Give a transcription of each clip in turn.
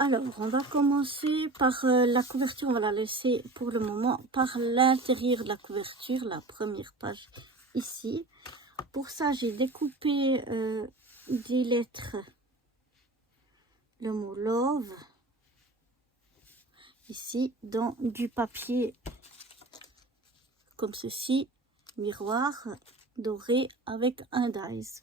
Alors, on va commencer par la couverture. On va la laisser pour le moment par l'intérieur de la couverture, la première page ici. Pour ça, j'ai découpé des lettres, le mot love, ici, dans du papier comme ceci, miroir doré avec un dies.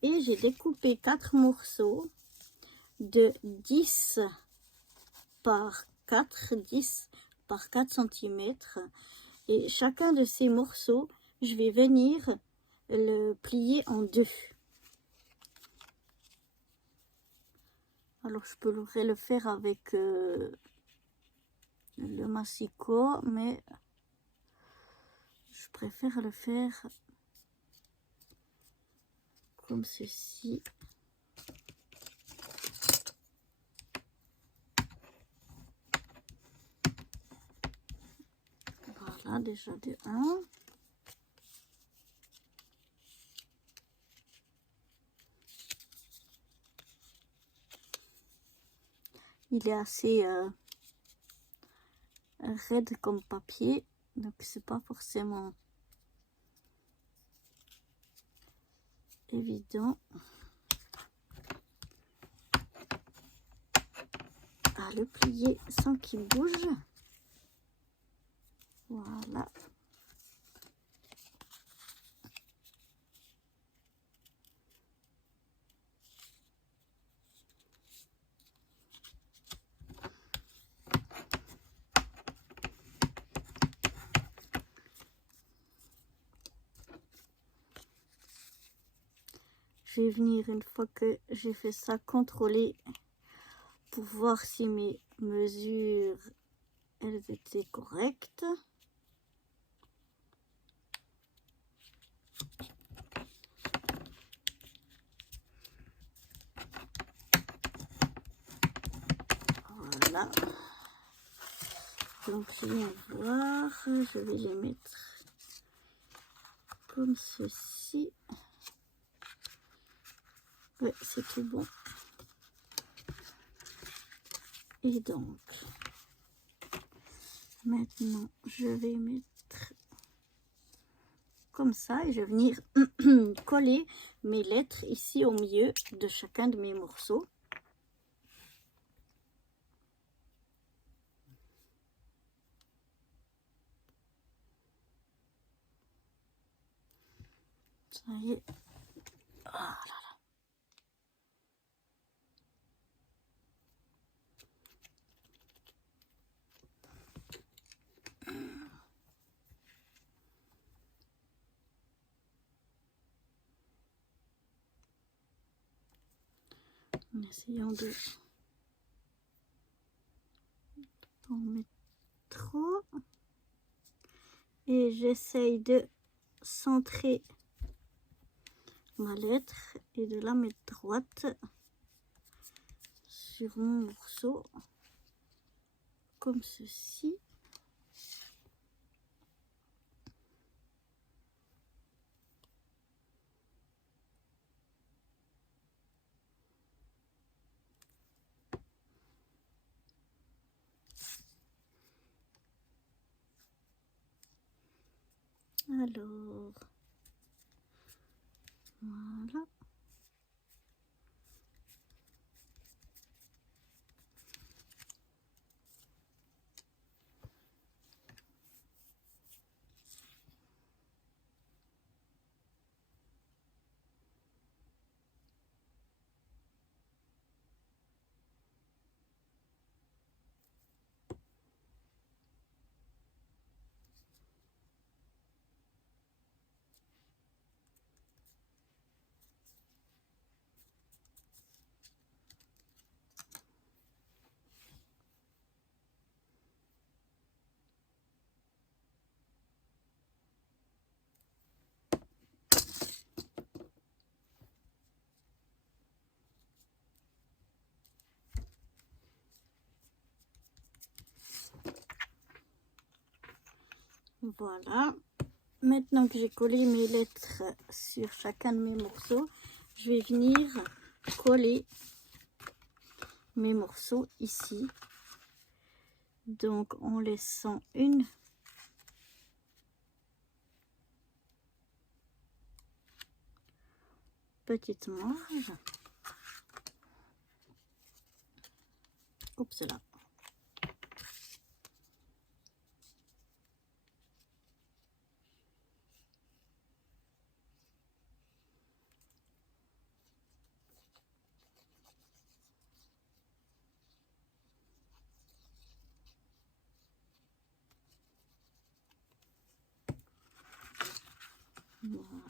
Et j'ai découpé 4 morceaux de 10 par 4, 10 par 4 cm. Et chacun de ces morceaux, je vais venir le plier en deux. Alors, je pourrais le faire avec le massicot, mais je préfère le faire comme ceci. Voilà, déjà de 1. Il est assez raide comme papier, donc c'est pas forcément évident à le plier sans qu'il bouge. Voilà. Je vais venir, une fois que j'ai fait ça, contrôler pour voir si mes mesures elles étaient correctes. Voilà. Donc je viens voir, je vais les mettre comme ceci. Ouais, c'est tout bon. Et donc, maintenant, je vais mettre comme ça et je vais venir coller mes lettres ici au milieu de chacun de mes morceaux. Ça y est. Oh là là. En essayant de en mettre trop. Et j'essaye de centrer ma lettre et de la mettre droite sur mon morceau comme ceci. Alors, voilà. Voilà. Maintenant que j'ai collé mes lettres sur chacun de mes morceaux, je vais venir coller mes morceaux ici. Donc en laissant une petite marge. Oups là.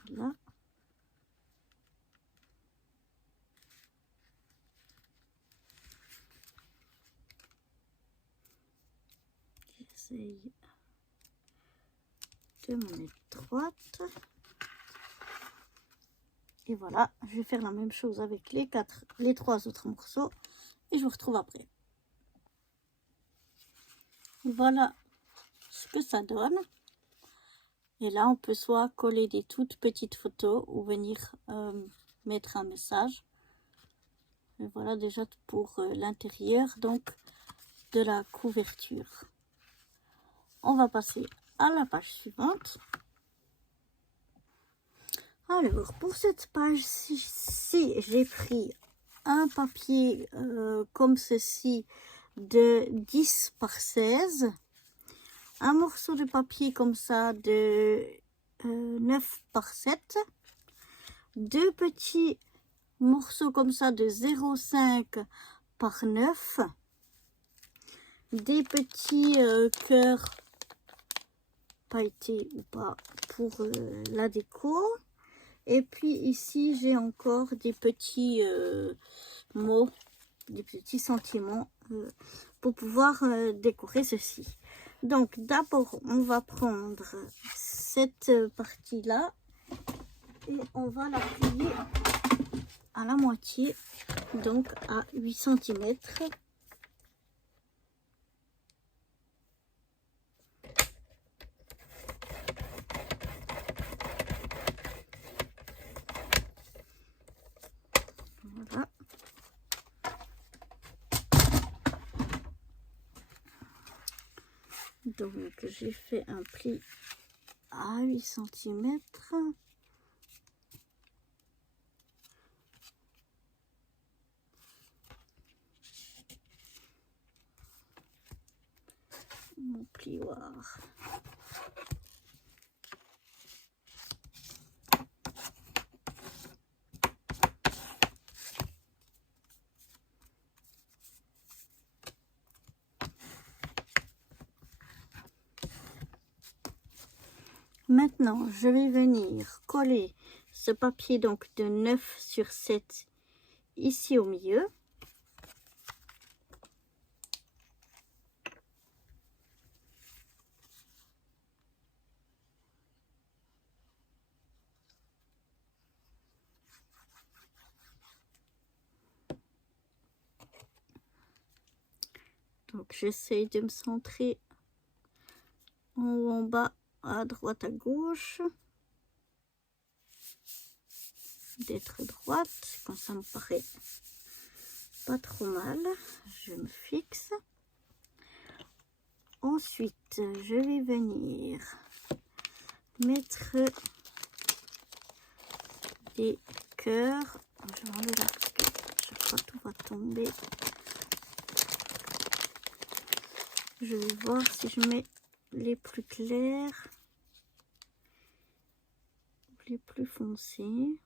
Voilà. J'essaye de me mettre droite. Et voilà, je vais faire la même chose avec les trois autres morceaux et je vous retrouve après. Voilà ce que ça donne. Et là, on peut soit coller des toutes petites photos ou venir mettre un message. Et voilà déjà pour l'intérieur donc de la couverture. On va passer à la page suivante. Alors, pour cette page-ci, j'ai pris un papier comme ceci de 10 par 16. Un morceau de papier comme ça de 9 par 7. Deux petits morceaux comme ça de 0,5 par 9. Des petits cœurs pailletés ou pas pour la déco. Et puis ici, j'ai encore des petits mots, des petits sentiments pour pouvoir décorer ceci. Donc d'abord, on va prendre cette partie-là et on va la plier à la moitié, donc à 8 cm. Voilà. Donc j'ai fait un pli à 8 cm. Mon plioir. Maintenant, je vais venir coller ce papier donc de 9 sur 7 ici au milieu. Donc j'essaye de me centrer en haut, en bas, à droite, à gauche. D'être droite, quand ça me paraît pas trop mal. Je me fixe. Ensuite, je vais venir mettre des cœurs. Je vais enlever la plaquette. Chaque fois, tout va tomber. Je vais voir si je mets les plus clairs, les plus foncés.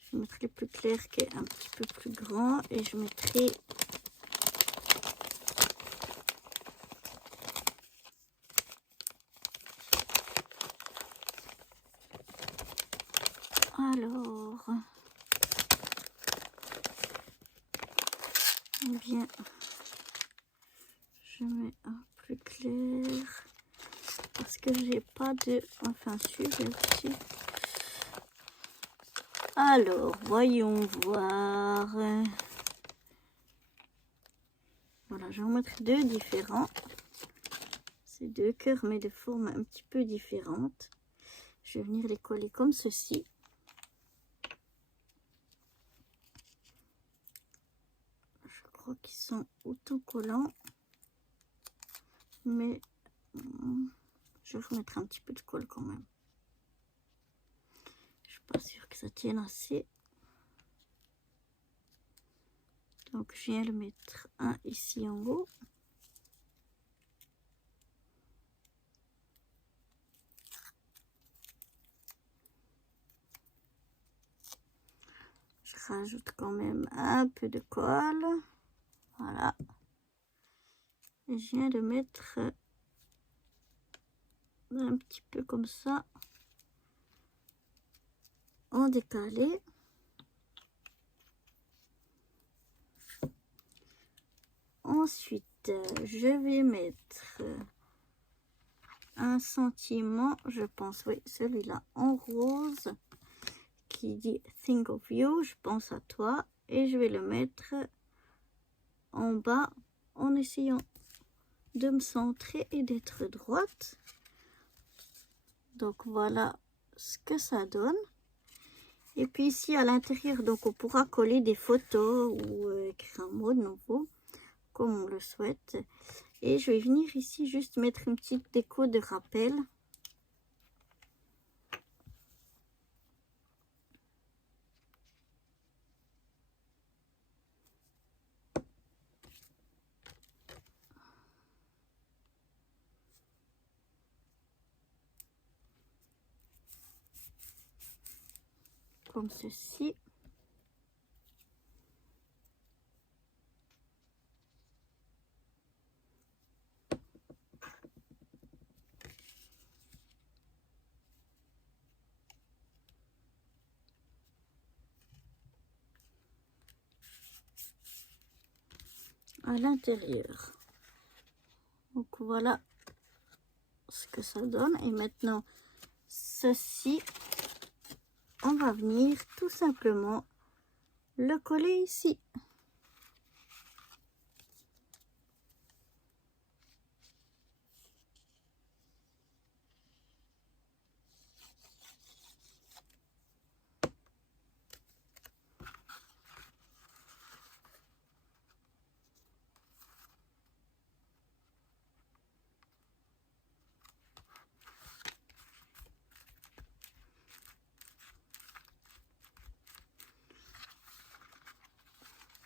Je mettrai les plus clairs qui est un petit peu plus grand et je mettrai alors eh bien je mets un plus clair parce que j'ai pas de enfin si j'ai aussi. Alors voyons voir. Voilà, je vais en mettre deux différents. C'est deux cœurs mais de forme un petit peu différente. Je vais venir les coller comme ceci. crois qu'ils sont autocollants. Mais je vais remettre un petit peu de colle quand même. Je suis pas sûre que ça tienne assez. Donc je viens de mettre un ici en haut. Je rajoute quand même un peu de colle. Voilà. Et je viens de mettre un petit peu comme ça en décalé. Ensuite, je vais mettre un sentiment, je pense, oui, celui-là en rose, qui dit Think of You, je pense à toi, et je vais le mettre en bas en essayant de me centrer et d'être droite. Donc voilà ce que ça donne. Et puis ici à l'intérieur, donc on pourra coller des photos ou écrire un mot de nouveau, comme on le souhaite. Et je vais venir ici juste mettre une petite déco de rappel. Comme ceci. À l'intérieur. Donc voilà ce que ça donne. Et maintenant, ceci, on va venir tout simplement le coller ici.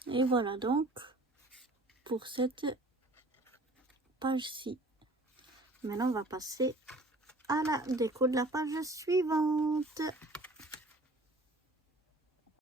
Et voilà donc pour cette page-ci. Maintenant, on va passer à la déco de la page suivante.